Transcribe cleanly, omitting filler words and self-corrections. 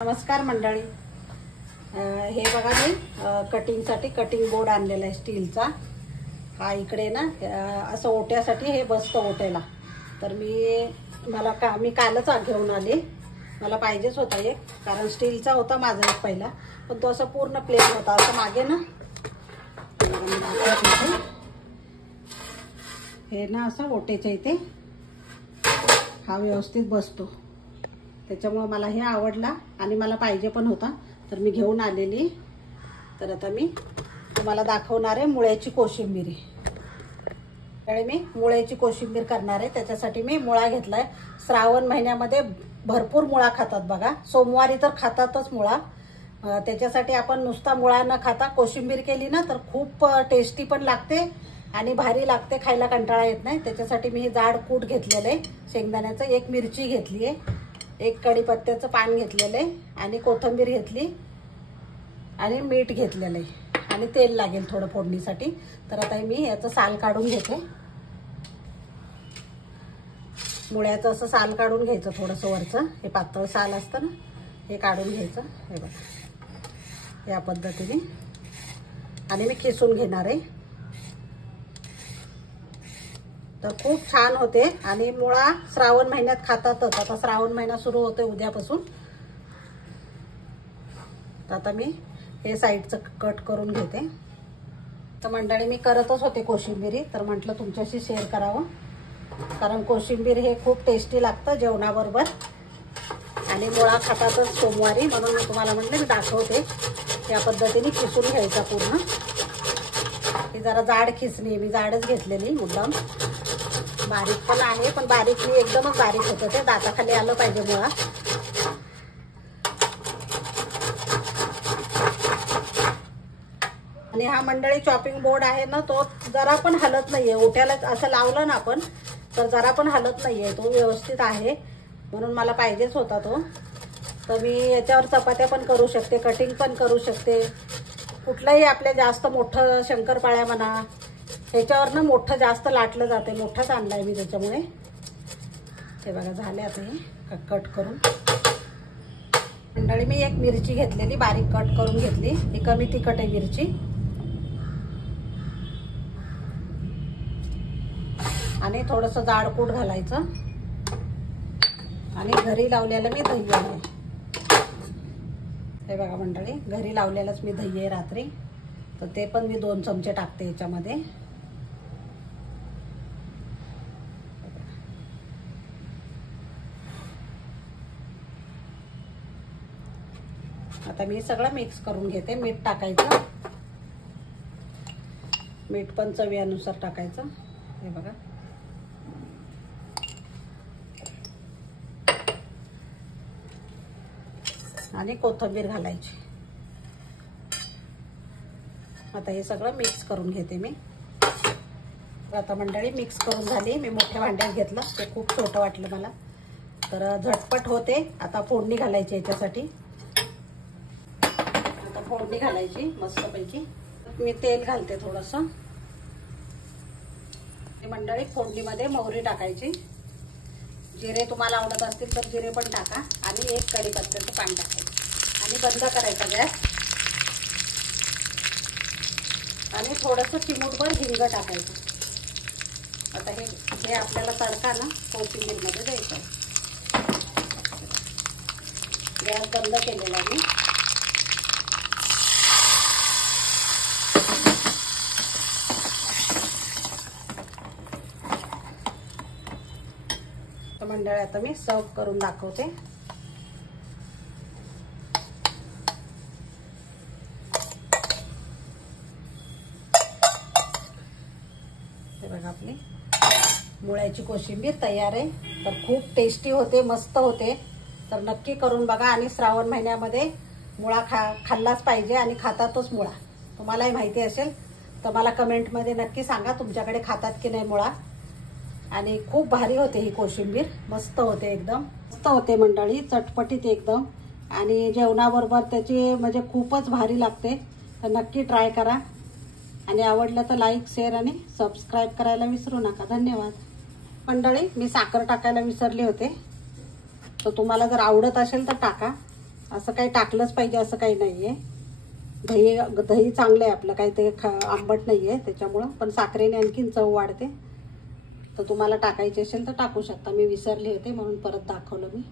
नमस्कार मंडळी, हे बघा मी कटिंगसाठी कटिंग बोर्ड आणलेला आहे स्टीलचा। हा इकडे ना असं ओट्यासाठी हे बसतं ओट्याला। तर मी कालच घेऊन आले, मला पाहिजेच होता एक, कारण स्टीलचा होता माझा एक पहिला, पण तो असं पूर्ण प्लेन होता। असं मागे ना हे ना असं ओट्याच्या इथे हा व्यवस्थित बसतो, त्याच्यामुळे मला हे आवडला आणि मला पाहिजे पण होता, तर मी घेऊन आलेली। तर आता मी तुम्हाला दाखवणार आहे मुळ्याची कोशिंबीर। त्यामुळे मी मुळ्याची कोशिंबीर करणार आहे। त्याच्यासाठी मी मुळा घेतलाय। श्रावण महिन्यामध्ये भरपूर मुळा खातात बघा, सोमवारी तर खातातच मुळा। त्याच्यासाठी आपण नुसता मुळा न खाता कोशिंबीर केली ना तर खूप टेस्टी पण लागते आणि भारी लागते, खायला कंटाळा येत नाही। त्याच्यासाठी मी हे जाड कूट घेतलेलं आहे शेंगदाण्याचं, एक मिरची घेतली आहे, एक कढीपत्त्याचं पान घेतलेलं आहे आणि कोथिंबीर घेतली आणि मीठ घेतलेलं आहे आणि तेल लागेल थोडं फोडणीसाठी। तर आता मी याचं साल काढून घेते। मुळ्याचं असं साल काढून घ्यायचं, थोडंसं वरचं हे पातळ साल असतं ना, हे काढून घ्यायचं। हे बघा या पद्धतीने, आणि मी खिसून घेणार आहे। तर खूप छान होते आणि मुळा श्रावण महिन्यात खातातच। आता श्रावण महिना सुरू होतोय उद्यापासून। तर आता मी हे साईडचं कट करून घेते। तर मंडळी मी करतच होते कोशिंबीरी, तर म्हटलं तुमच्याशी शेअर करावं, कारण कोशिंबीर हे खूप टेस्टी लागतं जेवणाबरोबर आणि मुळा खातातच सोमवारी, म्हणून मी तुम्हाला म्हटलं मी दाखवते। या पद्धतीने खिसून घ्यायचा पूर्ण। ही जरा जाड खिसणी, मी जाडच घेतलेली मुद्दाम, बारीक पण आहे पण बारीक मी एकदमच बारीक होतं, ते दाताखाली आलं पाहिजे मुळा। आणि हा मंडळी चॉपिंग बोर्ड आहे ना, तो जरा पण हलत नाहीये। ओट्याला असं लावलं ना आपण तर जरा पण हलत नाहीये, तो व्यवस्थित आहे, म्हणून मला पाहिजेच होता तो। तर मी याच्यावर चपात्या पण करू शकते, कटिंग पण करू शकते, कुठलंही आपल्या जास्त मोठं शंकरपाळ्या म्हणा, ह्याच्यावर ना मोठं जास्त लाटलं जाते, मोठंच आणलाय मी त्याच्यामुळे। हे बघा झाले आता हे कट करून। मंडळी मी एक मिरची घेतलेली, बारीक कट करून घेतली, ही कमी तिखट आहे मिरची। आणि थोडंसं जाड कूट घालायचं आणि घरी लावलेलं मी दही आहे। हे बघा मंडळी, घरी लावलेलंच मी दही आहे रात्री, तर ते पण मी 2 चमचे टाकते याच्यामध्ये। आता मी सगळं मिक्स करून घेते। मीठ टाकायचं, मीठ पण चवीनुसार टाकायचं। हे बघा आणि कोथिंबीर घालायची। आता हे सगळं मिक्स करून घेते मी। आता मंडळी मिक्स करून झाली, मी मोठ्या भांड्यात घेतलं, ते खूप छोटं वाटलं मला, तर झटपट होते। आता फोडणी घालायची याच्यासाठी, आता फोडणी घालायची मस्तपैकी। मी तेल घालते थोडंसं। मंडळी फोडणीमध्ये मोहरी टाकायची, जिरे तुम्हाला आवडत असतील तर जिरे पण टाका, आणि एक कढीपत्त्याचं पान टाकायचं आणि बंद करायचा गॅस। आणि थोडंसं चिमूटभर हिंग टाकायचं। आता हे आपल्याला तडका ना कोशिंबीरमध्ये द्यायचा। गॅस बंद केलेला मी। तर मंडळी आता मी सर्व करून दाखवते। हे बघा आपली मुळ्याची कोशिंबीर तयार आहे। तर खूप टेस्टी होते, मस्त होते, तर नक्की करून बघा। आणि श्रावण महिन्यामध्ये मुळा खाल्लाच पाहिजे आणि खातातच मुळा, तुम्हालाही माहिती असेल तर मला कमेंटमध्ये नक्की सांगा तुमच्याकडे खातात की नाही मुळा। आणि खूप भारी होते ही कोशिंबीर, मस्त होते, एकदम मस्त होते मंडळी, चटपटीत एकदम, आणि जेवणाबरोबर त्याची म्हणजे खूपच भारी लागते। तर नक्की ट्राय करा आणि आवडलं तर लाईक, शेअर आणि सबस्क्राईब करायला विसरू नका। धन्यवाद मंडळी। मी साखर टाकायला विसरले होते, तर तुम्हाला जर आवडत असेल तर टाका, असं काही टाकलंच पाहिजे असं काही नाहीये. दही दही चांगलं आहे आपलं, काही ते आंबट नाहीये त्याच्यामुळं, पण साखरेने आणखीन चव वाढते. तर तुम्हाला टाकायची असेल तर टाकू शकता. मी विसरले होते म्हणून परत दाखवलं मी.